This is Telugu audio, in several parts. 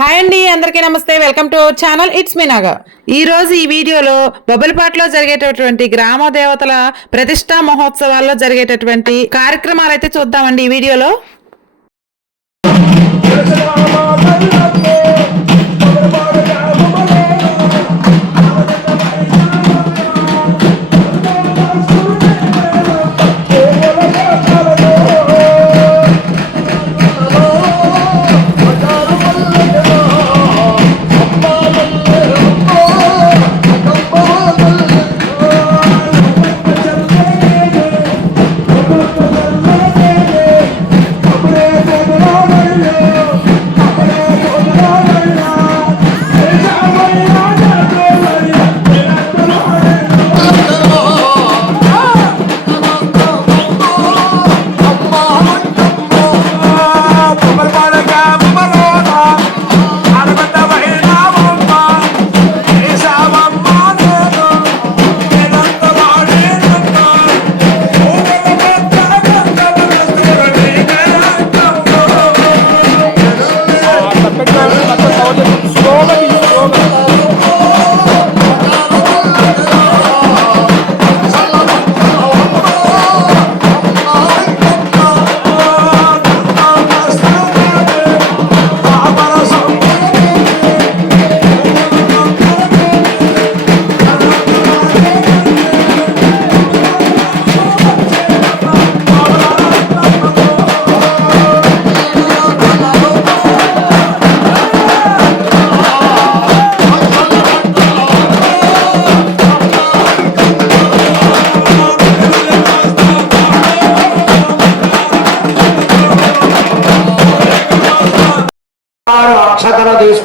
హాయ్ అండి అందరికీ నమస్తే. Welcome to our channel it's మీనాగా ఈరోజు ఈ వీడియోలో బొబ్బలపాటలో జరిగేటటువంటి గ్రామ దేవతల ప్రతిష్టా మహోత్సవాల్లో జరిగేటటువంటి కార్యక్రమాలు అయితే చూద్దామండి ఈ వీడియోలో.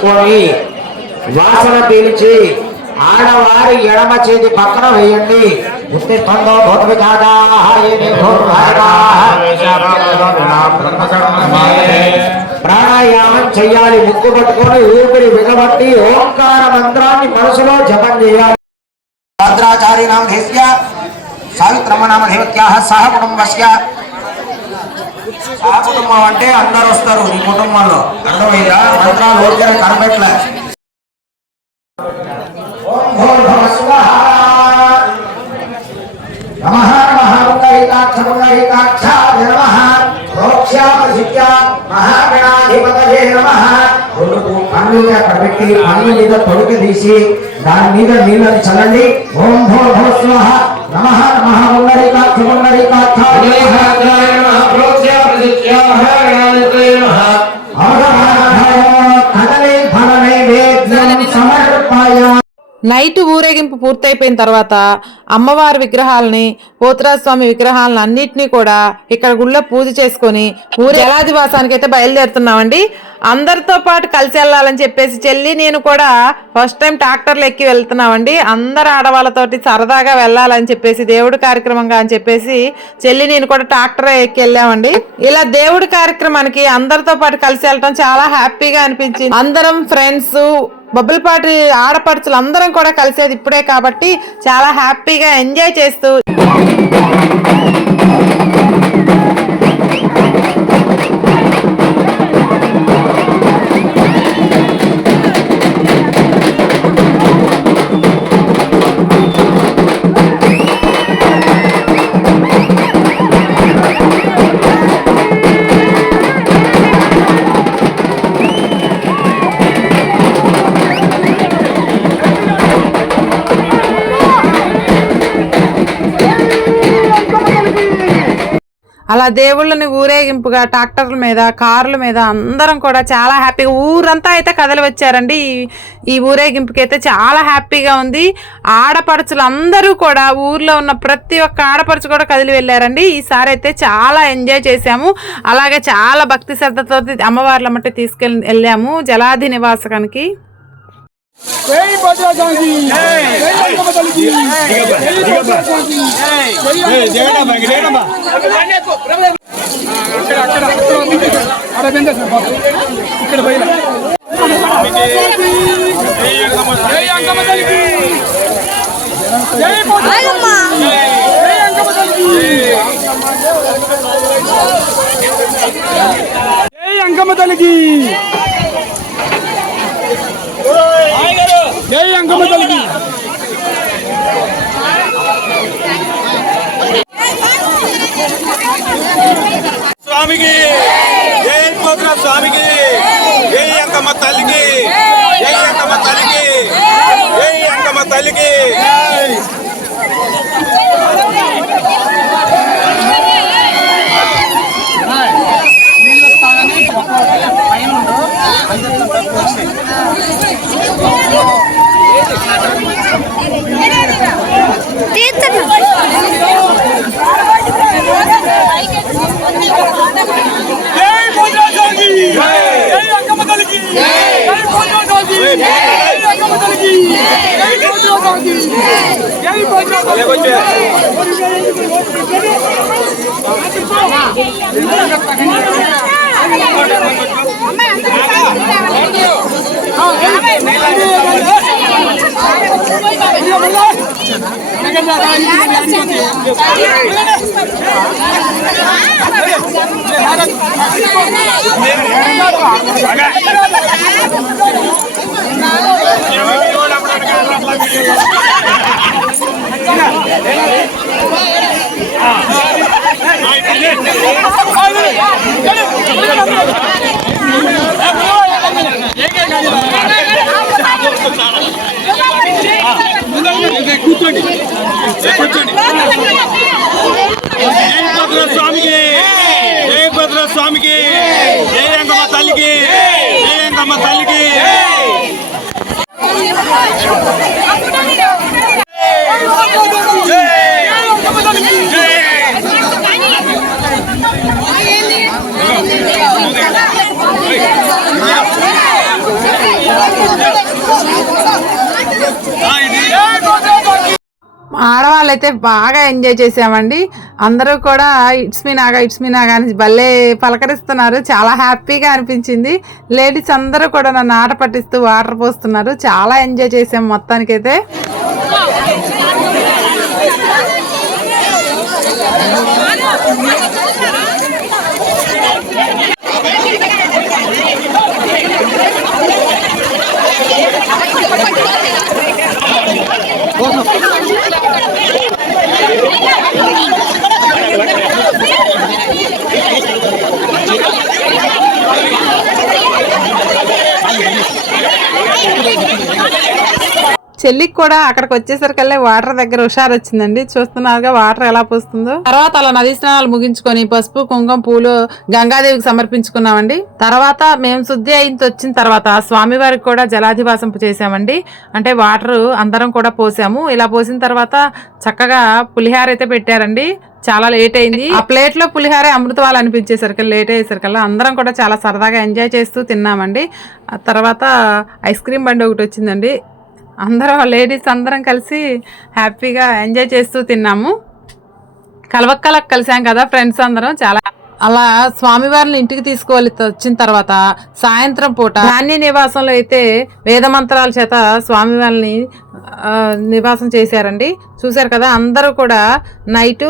తీసుకొని వాసన పీల్చి ఆడవారి ఎడమ చేతి పక్కన వేయండి. ఉత్తిష్టంలో ప్రాణాయామం చెయ్యాలి ముక్కు పట్టుకొని ఊపిరి బిగబట్టి ఓంకార మంత్రాన్ని మనసులో జపం చేయాలి. భద్రాచార్య హిస్య సావిత్రమ్మ నామ దేవత్యా సహ కుటుంబస్య ఆ కుటుంబం అంటే అందరు వస్తారు ఈ కుటుంబంలో. అర్థమైందా? మంత్రాలు ఊరికే కనపెట్టలే మహాగణాధిపతయే నమః. రెండు అక్కడ పెట్టి పన్ను మీద తొడుక తీసి దాని మీద నీళ్ళని చల్లండి. ఓం భూర్భువ స్వః నమః నమః ముండరీకాక్ష ముండరీకాక్షాయ నమః. కదలే ఫలమే నైట్ ఊరేగింపు పూర్తయిపోయిన తర్వాత అమ్మవారి విగ్రహాలని పోతరాజస్వామి విగ్రహాలను అన్నిటినీ కూడా ఇక్కడ గుళ్ళో పూజ చేసుకొని ఊరి జలాదివాసానికి అయితే బయలుదేరుతున్నామండి. అందరితో పాటు కలిసి వెళ్ళాలని చెప్పేసి చెల్లి నేను కూడా ఫస్ట్ టైం ట్రాక్టర్లు ఎక్కి వెళ్తున్నామండి. అందరు ఆడవాళ్ళతోటి సరదాగా వెళ్ళాలని చెప్పేసి దేవుడి కార్యక్రమంగా అని చెప్పేసి చెల్లి నేను కూడా ట్రాక్టర్ ఎక్కి వెళ్ళామండి. ఇలా దేవుడి కార్యక్రమానికి అందరితో పాటు కలిసి వెళ్ళటం చాలా హ్యాపీగా అనిపించింది. అందరం ఫ్రెండ్స్ బొబ్బలపాటి ఆడపడుచులు అందరం కూడా కలిసేది ఇప్పుడే కాబట్టి చాలా హ్యాపీగా ఎంజాయ్ చేస్తూ దేవుళ్ళని ఊరేగింపుగా ట్రాక్టర్ల మీద కార్ల మీద అందరం కూడా చాలా హ్యాపీగా ఊరంతా అయితే కదలి వచ్చారండి. ఈ- ఈ ఊరేగింపుకి అయితే చాలా హ్యాపీగా ఉంది. ఆడపడుచులు అందరూ కూడా ఊర్లో ఉన్న ప్రతి ఒక్క ఆడపడుచు కూడా కదిలి వెళ్ళారండి. ఈసారి అయితే చాలా ఎంజాయ్ చేశాము. అలాగే చాలా భక్తి శ్రద్ధతో అమ్మవార్ల మట్టి తీసుకెళ్ళి వెళ్ళాము జలాది నివాసకానికి. జై భద్రాచారి జై రంగమ్మ తల్లికి జై భద్రాచారి జై అక్కడ అక్కడ అక్కడ ఉంది. అక్కడ బెందేశారు బాబు. ఇక్కడ పోయిన జై అంకమ్మ తల్లికి జై భద్రాచారి జై అంకమ్మ తల్లికి జై అంకమ్మ తల్లికి అంకమ్మ తల్లికి స్వామికి జై పోతున్న స్వామికి జై అంకమ్మ తల్లికి జై అంకమ్మ తల్లికి జై అంకమ్మ తల్లికి జై పోతున్న స్వామికి జై అంకమ్మ తల్లికి జై పోతున్న స్వామికి జై అంకమ్మ తల్లికి జై పోతున్న స్వామికి జై పోతున్న స్వామికి కూర్చోండి కూర్చోండి స్వామికి జై పోతున్న స్వామికి జై అంకమ్మ తల్లికి జై అంకమ్మ తల్లికి আপু দাঁড়িয়ে ఆడవాళ్ళు అయితే బాగా ఎంజాయ్ చేసామండి అందరూ కూడా it's me Naga it's me Naga అని భలే పలకరిస్తున్నారు. చాలా హ్యాపీగా అనిపించింది. లేడీస్ అందరూ కూడా నన్ను ఆట పట్టిస్తూ వాటర్ పోస్తున్నారు. చాలా ఎంజాయ్ చేసాం మొత్తానికైతే. చెల్లికి కూడా అక్కడికి వచ్చేసరికల్లా వాటర్ దగ్గర హుషారు వచ్చిందండి చూస్తున్నారుగా వాటర్ ఎలా పోస్తుందో. తర్వాత అలా నదీ స్నానాలు ముగించుకొని పసుపు కుంకుమ పూలు గంగాదేవికి సమర్పించుకున్నామండి. తర్వాత మేము శుద్ధి అయిన వచ్చిన తర్వాత స్వామివారికి కూడా జలాధివాసం చేసామండి అంటే వాటర్ అందరం కూడా పోసాము. ఇలా పోసిన తర్వాత చక్కగా పులిహార అయితే పెట్టారండి. చాలా లేట్ అయింది. ఆ ప్లేట్లో పులిహారే అమృతవాళ్ళు అనిపించేసరికి లేట్ అయ్యేసరికల్లా అందరం కూడా చాలా సరదాగా ఎంజాయ్ చేస్తూ తిన్నామండి. ఆ తర్వాత ఐస్ క్రీమ్ బండి ఒకటి వచ్చిందండి. అందరం లేడీస్ అందరం కలిసి హ్యాపీగా ఎంజాయ్ చేస్తూ తిన్నాము. కలవక్కలకు కలిసాం కదా ఫ్రెండ్స్ అందరం చాలా అలా స్వామివారిని ఇంటికి తీసుకువెళ్ళి వచ్చిన తర్వాత సాయంత్రం పూట ధాన్య నివాసంలో అయితే వేద మంత్రాల చేత స్వామివారిని నివాసం చేశారండి. చూశారు కదా అందరూ కూడా నైటు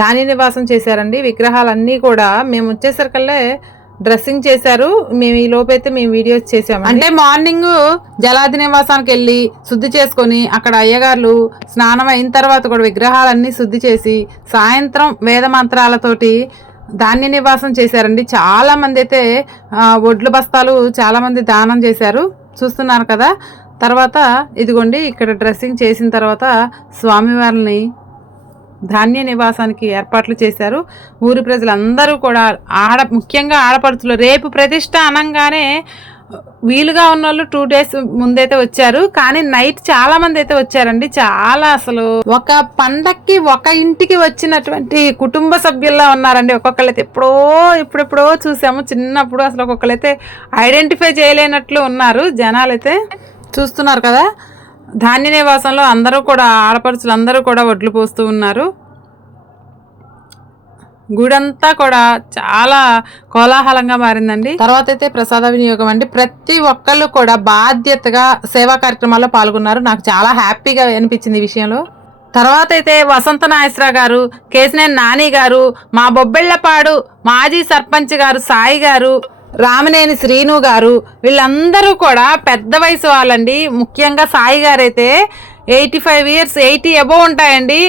ధాన్య నివాసం చేశారండి. విగ్రహాలన్నీ కూడా మేము వచ్చేసరికల్లే డ్రెస్సింగ్ చేశారు. మేము ఈ లోపైతే మేము వీడియోస్ చేసాము అంటే మార్నింగ్ జలాది నివాసానికి వెళ్ళి శుద్ధి చేసుకొని అక్కడ అయ్యగారులు స్నానం అయిన తర్వాత కూడా విగ్రహాలన్నీ శుద్ధి చేసి సాయంత్రం వేద మంత్రాలతోటి ధాన్య నివాసం చేశారండి. చాలా మంది అయితే ఒడ్లు వడ్లు బస్తాలు చాలా మంది దానం చేశారు. చూస్తున్నారు కదా. తర్వాత ఇదిగోండి ఇక్కడ డ్రెస్సింగ్ చేసిన తర్వాత స్వామివారిని ధాన్య నివాసానికి ఏర్పాట్లు చేశారు. ఊరి ప్రజలందరూ కూడా ఆడ ముఖ్యంగా ఆడపడుచులు రేపు ప్రతిష్ట అనంగానే వీలుగా ఉన్న వాళ్ళు టూ డేస్ ముందైతే వచ్చారు. కానీ నైట్ చాలా మంది అయితే వచ్చారండి. చాలా అసలు ఒక పండక్కి ఒక ఇంటికి వచ్చినటువంటి కుటుంబ సభ్యుల్లా ఉన్నారండి. ఒక్కొక్కళ్ళైతే ఎప్పుడో ఇప్పుడెప్పుడో చూసాము. చిన్నప్పుడు అసలు ఒక్కొక్కరైతే ఐడెంటిఫై చేయలేనట్లు ఉన్నారు జనాలైతే. చూస్తున్నారు కదా? ధాన్య నివాసంలో అందరూ కూడా ఆడపడుచులు అందరూ కూడా వడ్లు పోస్తూ ఉన్నారు. గుడంతా కూడా చాలా కోలాహలంగా మారిందండి. తర్వాత అయితే ప్రసాద వినియోగం అండి. ప్రతి ఒక్కళ్ళు కూడా బాధ్యతగా సేవా కార్యక్రమాల్లో పాల్గొన్నారు. నాకు చాలా హ్యాపీగా అనిపించింది ఈ విషయంలో. తర్వాత అయితే వసంత నాగేశ్వరరావు గారు కేసినేని నాని గారు మా బొబ్బెళ్ళపాడు మాజీ సర్పంచ్ గారు సాయి గారు రామనేని శ్రీను గారు వీళ్ళందరూ కూడా పెద్ద వయసు వాళ్ళండి. ముఖ్యంగా Sai గారైతే eighty five years eighty above ఉంటాయండి.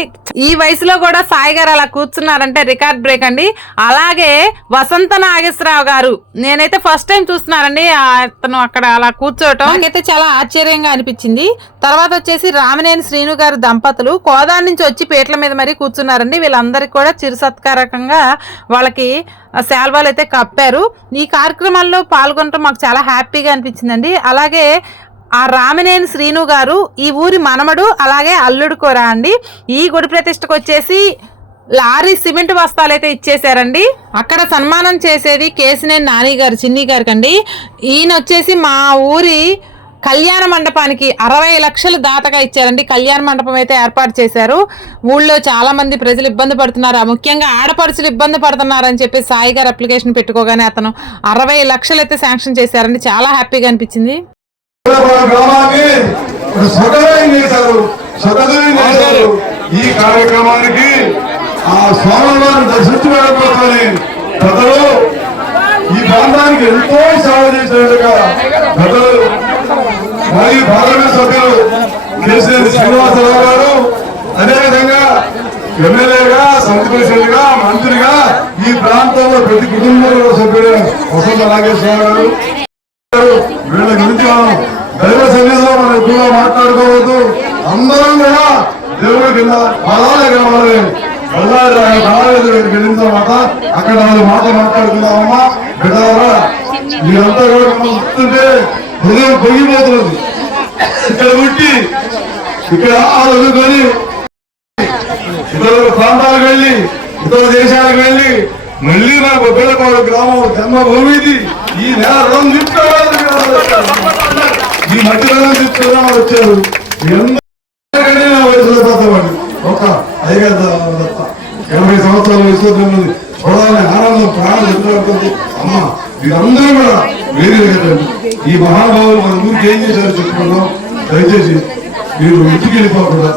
ఈ వయసులో కూడా సాయి గారు అలా కూర్చున్నారంటే రికార్డ్ బ్రేక్ అండి. అలాగే వసంత నాగేశ్వరరావు గారు నేనైతే ఫస్ట్ టైం చూస్తున్నానండి అతను అక్కడ అలా కూర్చోవటం. నాకైతే చాలా ఆశ్చర్యంగా అనిపించింది. తర్వాత వచ్చేసి రామినేని శ్రీను గారు దంపతులు కోదాడ నుంచి వచ్చి పేట్ల మీద మరీ కూర్చున్నారండి. వీళ్ళందరికీ కూడా చిరు సత్కారకంగా వాళ్ళకి శాల్వాలు అయితే కప్పారు. ఈ కార్యక్రమాల్లో పాల్గొనడం మాకు చాలా హ్యాపీగా అనిపించిందండి. అలాగే ఆ రామినేని శ్రీను గారు ఈ ఊరి మనమడు అలాగే అల్లుడు కూడా అండి. ఈ గుడి ప్రతిష్టకు వచ్చేసి లారీ సిమెంట్ బస్తాలు అయితే ఇచ్చేసారండి అక్కడ సన్మానం చేసేది కేసినేని నాని గారు చిన్ని గారికి అండి ఈయన వచ్చేసి మా ఊరి కళ్యాణ మండపానికి అరవై లక్షలు దాతగా ఇచ్చారండి. కళ్యాణ మండపం అయితే ఏర్పాటు చేశారు. ఊళ్ళో చాలా మంది ప్రజలు ఇబ్బంది పడుతున్నారు. ముఖ్యంగా ఆడపడుచులు ఇబ్బంది పడుతున్నారని చెప్పి సాయి గారు అప్లికేషన్ పెట్టుకోగానే అతను అరవై లక్షలు అయితే శాంక్షన్ చేశారండి. చాలా హ్యాపీగా అనిపించింది. గ్రామాన్ని ఒక స్వగతం చేశారు. స్వగతం చేశారు. ఈ కార్యక్రమానికి ఆ స్వామివారిని దర్శించుకోవడం కోసమని ప్రజలు ఈ ప్రాంతానికి ఎంతో సేవ చేసినట్టుగా ప్రజలు మరియు పార్లమెంట్ సభ్యులు కేసీఆర్ శ్రీనివాసరావు గారు అదేవిధంగా ఎమ్మెల్యేగా సంస్థ మంత్రిగా ఈ ప్రాంతంలో ప్రతి కుటుంబంలో సభ్యుడు వసంత నాగేశ్వరరావు గారు వీళ్ళ గురించి మనం దైవ సన్నిధిలో మనం ఎక్కువగా మాట్లాడుకోవద్దు. అందరం కూడా దేవుడి కింద పాదాల కావాలి. బళ్ళారి కాలేజీ దగ్గరికి వెళ్ళిన తర్వాత అక్కడ వాళ్ళు మాట మాట్లాడుకుందామమ్మా బిడ్డారా మీరంతా కూడా మనం హృదయం పొంగిపోతున్నది ఇక్కడ పుట్టి ఇక్కడ చదువుకొని ఇతర ప్రాంతాలకు వెళ్ళి ఇతర దేశాలకు వెళ్ళి మళ్ళీ నాకు బిడ్డపాడు గ్రామం జన్మభూమి ఈ నెల రుణం తీసుకోవాలి ఈ మధ్య రుణం వాళ్ళు వచ్చారు. మీ వయసులో పోతామండి ఒక ఐదు ఎనభై సంవత్సరాల వయసులో ఉంది. చూడాలని ఆనందం ప్రాణం అమ్మా అమ్మ మీరందరూ కూడా వేరే ఈ మహానుభావులు మన ఊరికి ఏం చేశారు చెప్పుకుందాం దయచేసి మీరు ఇంటికి వెళ్ళిపోకుండా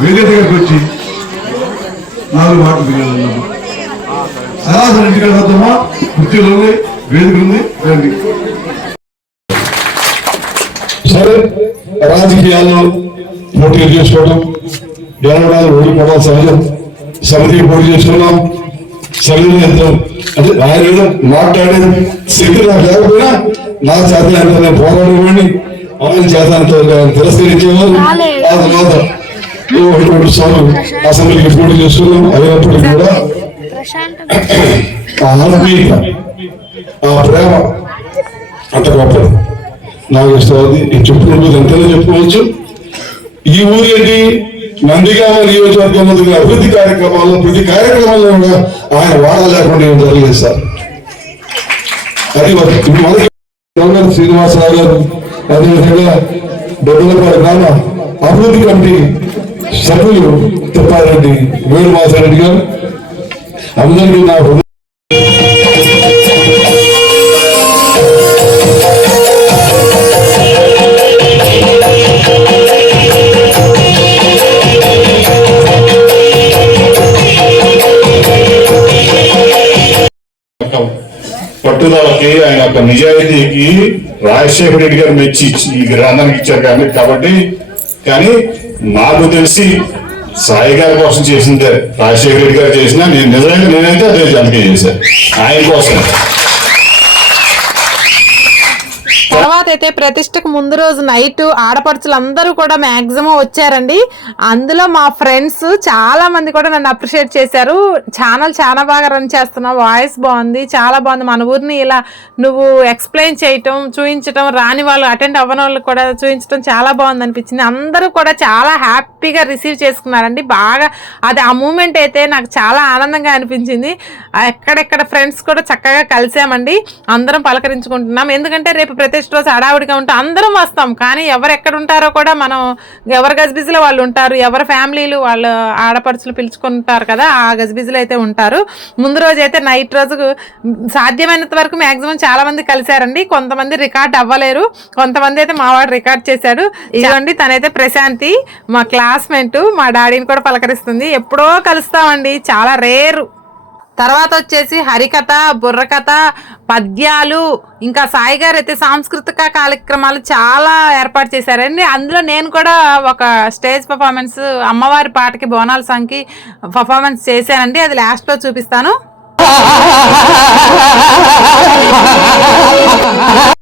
వేరే దగ్గరికి వచ్చి నాలుగు మాటలు వినాలన్నాను సరాసరి ఇంటికి వెళ్తామా కుర్చీలు ఉన్నాయి వేదిక ఉంది రండి సరే రాజకీయాల్లో పోటీ చేసుకోవడం గెలవడాలు సహజం సమితికి పోటీ చేసుకున్నాం. సమితి ఎంతో అంటే ఆయన మాట్లాడేది శక్తి నాకు లేకపోయినా నా చేత ఎంత నేను పోరాడేవాడిని ఆయన చేత అంత తిరస్కరించేవారు. ఆ తర్వాత సార్లు అసెంబ్లీకి పోటీ చేసుకున్నాం. అయినప్పటికీ కూడా ఆ ఆత్మీయత ఆ ప్రేమ అంత గొప్పది. నాకు ఇష్టమైంది. ఈ చెప్పుకుంటుంది ఎంతైనా చెప్పుకోవచ్చు. ఈ ఊరు ఏంటి నందిగామ నియోజకవర్గం ముందుగా అభివృద్ధి కార్యక్రమాల్లో ప్రతి కార్యక్రమంలో కూడా ఆయన వాడ లేకుండా ఏం జరగలేదు సార్. అది గవర్నర్ శ్రీనివాసరావు గారు అదేవిధంగా డబ్బులపాడు గ్రామ అభివృద్ధి కమిటీ సభ్యులు తిప్పారెడ్డి వేణువాసారెడ్డి గారు. అందరికీ నా పట్టుదలకి ఆయన ఒక నిజాయితీకి రాజశేఖర రెడ్డి గారు మెచ్చి ఈ గ్రంథానికి ఇచ్చారు కానీ కాబట్టి కానీ నాకు తెలిసి సాయి గారి కోసం చేసిందే. రాజశేఖర రెడ్డి గారు చేసినా నేను నిజంగా నేనైతే అదే అందుకే చేశాను. ఆయన కోసం తర్వాత అయితే ప్రతిష్టకు ముందు రోజు నైట్ ఆడపడుచులు అందరూ కూడా మాక్సిమం వచ్చారండి. అందులో మా ఫ్రెండ్స్ చాలా మంది కూడా నన్ను అప్రిషియేట్ చేశారు. ఛానల్ చాలా బాగా రన్ చేస్తున్నావు వాయిస్ బాగుంది చాలా బాగుంది. మన ఊరిని ఇలా నువ్వు ఎక్స్ప్లెయిన్ చేయటం చూపించటం రాని వాళ్ళు అటెండ్ అవ్వని వాళ్ళు కూడా చూపించడం చాలా బాగుంది అనిపించింది. అందరూ కూడా చాలా హ్యాపీగా రిసీవ్ చేసుకున్నారండి. బాగా అది ఆ మూమెంట్ అయితే నాకు చాలా ఆనందంగా అనిపించింది. ఎక్కడెక్కడ ఫ్రెండ్స్ కూడా చక్కగా కలిసామండి. అందరం పలకరించుకుంటున్నాం. ఎందుకంటే రేపు ప్రతిష్ట రోజు హడావుడిగా ఉంటాం అందరం వస్తాం. కానీ ఎవరు ఎక్కడ ఉంటారో కూడా మనం ఎవరు గజిబిజిలో వాళ్ళు ఉంటారు ఎవరి ఫ్యామిలీలు వాళ్ళు ఆడపడుచులు పిలుచుకుంటారు కదా ఆ గజిబిజిలో అయితే ఉంటారు. ముందు రోజు అయితే నైట్ రోజు సాధ్యమైనంత వరకు మాక్సిమం చాలా మంది కలిశారండి. కొంతమంది రికార్డ్ అవ్వలేరు. కొంతమంది అయితే మా వాడు రికార్డ్ చేశాడు. ఇదిగోండి తనైతే ప్రశాంతి మా క్లాస్మేట్ మా డాడీని కూడా పలకరిస్తుంది. ఎప్పుడో కలుస్తామండి. చాలా రేరు. తర్వాత వచ్చేసి హరికథ బుర్రకథ పద్యాలు ఇంకా సాయి గారు అయితే సాంస్కృతిక కార్యక్రమాలు చాలా ఏర్పాటు చేశారండి. అందులో నేను కూడా ఒక స్టేజ్ పర్ఫార్మెన్స్ అమ్మవారి పాటకి బోనాల సంఖ్య పర్ఫార్మెన్స్ చేశానండి. అది లాస్ట్లో చూపిస్తాను.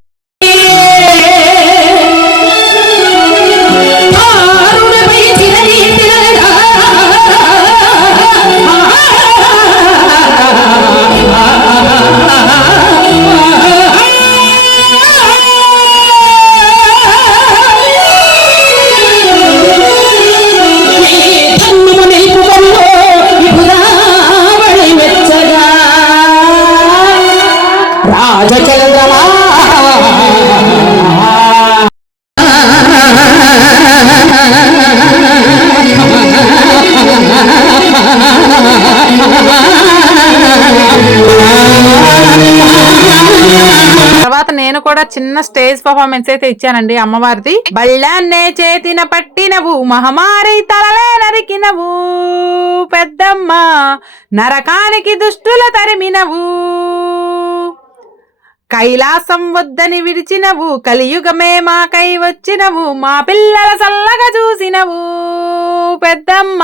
కూడా చిన్న స్టేజ్ పర్ఫార్మెన్స్ అయితే ఇచ్చానండి అమ్మవారిది. బళ్ళాన్నే చేతిన పట్టినవు మహమారి తలలే నరికినవు పెద్దమ్మ నరకానికి దుష్టుల తరిమినవు. కైలాసం వద్దని విడిచినవు కలియుగమే మాకై వచ్చినవు మా పిల్లల చల్లగా చూసినవు పెద్దమ్మ.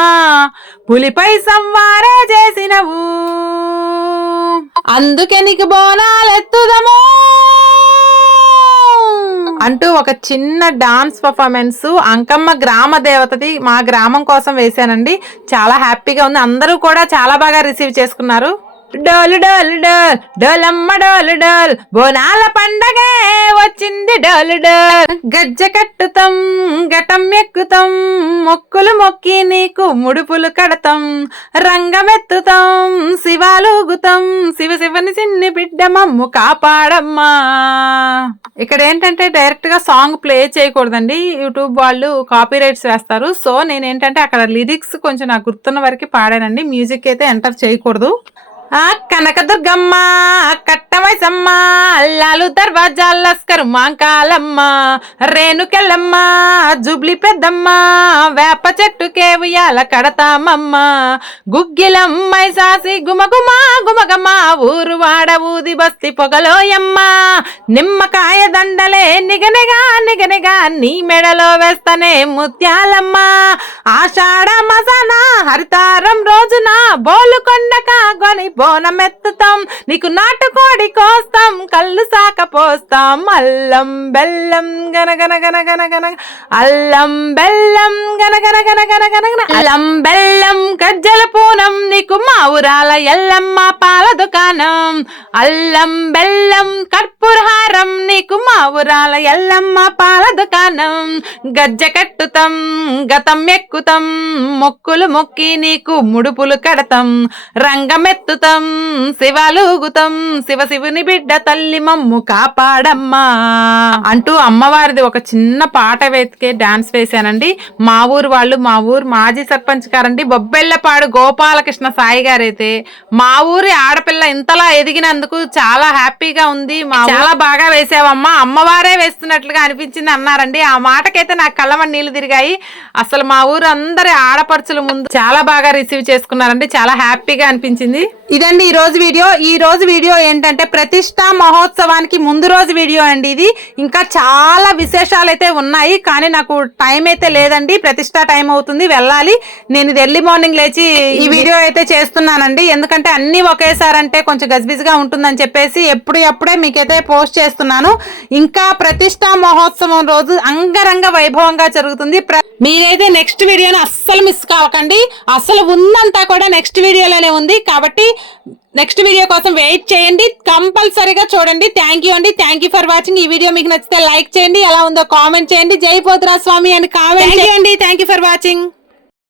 పులిపై సంవారే చేసినవు. అందుకే నీకు బోనాలెత్తుదమో. అంటూ ఒక చిన్న డాన్స్ పర్ఫార్మెన్స్ అంకమ్మ గ్రామ దేవతది మా గ్రామం కోసం వేశానండి. చాలా హ్యాపీగా ఉంది. అందరూ కూడా చాలా బాగా రిసీవ్ చేసుకున్నారు. డోలు డోలు డోల్ డోలమ్మ డోలు డోల్. బోనాల పండగే వచ్చింది డోలు డోల్. గజ్జ కట్టుతాం ఘటం ఎక్కుతాం మొక్కులు మొక్కి నీకు ముడుపులు కడతాం. రంగమెత్తుతాం శివాలుగుతాం శివ శివని చిన్ని బిడ్డ మమ్ము కాపాడమ్మా. ఇక్కడ ఏంటంటే డైరెక్ట్గా సాంగ్ ప్లే చేయకూడదండి. యూట్యూబ్ వాళ్ళు కాపీ రైట్స్ వేస్తారు. సో నేనేంటంటే అక్కడ లిరిక్స్ కొంచెం నాకు గుర్తున్న వరకు పాడానండి. మ్యూజిక్ అయితే ఎంటర్ చేయకూడదు. ఆ కనకదుర్గమ్మ కట్టమైసమ్మ అల్లాలు దర్వాజా లస్కరు మాంకాలమ్మ రేణుకెళ్ళమ్మ జుబ్లి పెద్దమ్మ వేప చెట్టుకే ఉయ్యాల కడతామమ్మ. గుగ్గిలమ్మై సాసి గుమగుమ గుమగమ్మ ఊరు వాడ ఊది బస్తి పొగలోయమ్మ. నిమ్మకాయ దండలే నిగనిగా నిగనిగా నీ మెడలో వేస్తనే ముత్యాలమ్మ. ఆషాఢ మసన హరితారం రోజున బోలుకొండక గొని బోనమెత్తుతాం నీకు నాటుకోడి కోస్తాం కళ్ళు సాక పోస్తాం. అల్లం బెల్లం గనగన గన గన అల్లం బెల్లం గనగన గన గన గన అల్లం బెల్లం గజ్జల పూనం నీకు మా ఊరాల ఎల్లమ్మ పాల దుకాణం. అల్లం బెల్లం కర్పూరహారం నీకు మా ఊరాల ఎల్లమ్మ పాల దుకాణం. గజ్జ కట్టుతాం గతం ఎక్కుతాం మొక్కులు మొక్కి నీకు ముడుపులు కడతాం. రంగమెత్తుతాం శివాలుగుతాం శివ శివుని బిడ్డ తల్లి మమ్ము కాపాడమ్మా. అంటూ అమ్మవారిది ఒక చిన్న పాట వెతికే డాన్స్ వేశానండి. మా ఊరు వాళ్ళు మా ఊరు మాజీ సర్పంచ్ గారండి బొబ్బెళ్ళపాడు గోపాలకృష్ణ సాయి గారైతే మా ఊరి ఆడపిల్ల ఇంతలా ఎదిగినందుకు చాలా హ్యాపీగా ఉంది. మా చాలా బాగా వేసావమ్మా. అమ్మవారే వేస్తున్నట్లుగా అనిపించింది అన్నారండి. ఆ మాటకైతే నాకు కళ్ళమని నీళ్ళు తిరిగాయి. అసలు మా ఊరు అందరి ఆడపడుచుల ముందు చాలా బాగా రిసీవ్ చేసుకున్నారండి. చాలా హ్యాపీగా అనిపించింది. ఇదండి ఈ రోజు వీడియో. ఈ రోజు వీడియో ఏంటంటే ప్రతిష్టా మహోత్సవానికి ముందు రోజు వీడియో అండి ఇది. ఇంకా చాలా విశేషాలు అయితే ఉన్నాయి కానీ నాకు టైం అయితే లేదండి. ప్రతిష్టా టైం అవుతుంది వెళ్ళాలి. నేను ఇది ఎర్లీ మార్నింగ్ లేచి ఈ వీడియో అయితే చేస్తున్నానండి. ఎందుకంటే అన్నీ ఒకేసారి అంటే కొంచెం గజిబిజిగా ఉంటుందని చెప్పేసి ఎప్పుడు ఎప్పుడే మీకైతే పోస్ట్ చేస్తున్నాను. ఇంకా ప్రతిష్టా మహోత్సవం రోజు అంగరంగ వైభవంగా జరుగుతుంది. ప్ర- మీరైతే నెక్స్ట్ వీడియోని అస్సలు మిస్ కావకండి అసలు ఉందంతా కూడా నెక్స్ట్ వీడియోలోనే ఉంది. కాబట్టి నెక్స్ట్ వీడియో కోసం వెయిట్ చేయండి. కంపల్సరీగా చూడండి. థ్యాంక్ యూ అండి. థ్యాంక్ యూ ఫర్ వాచింగ్ ఈ వీడియో మీకు నచ్చితే లైక్ చేయండి. ఎలా ఉందో కామెంట్ చేయండి. జై పోతురా స్వామి అని కామెంట్ చేయండి. Thank you for watching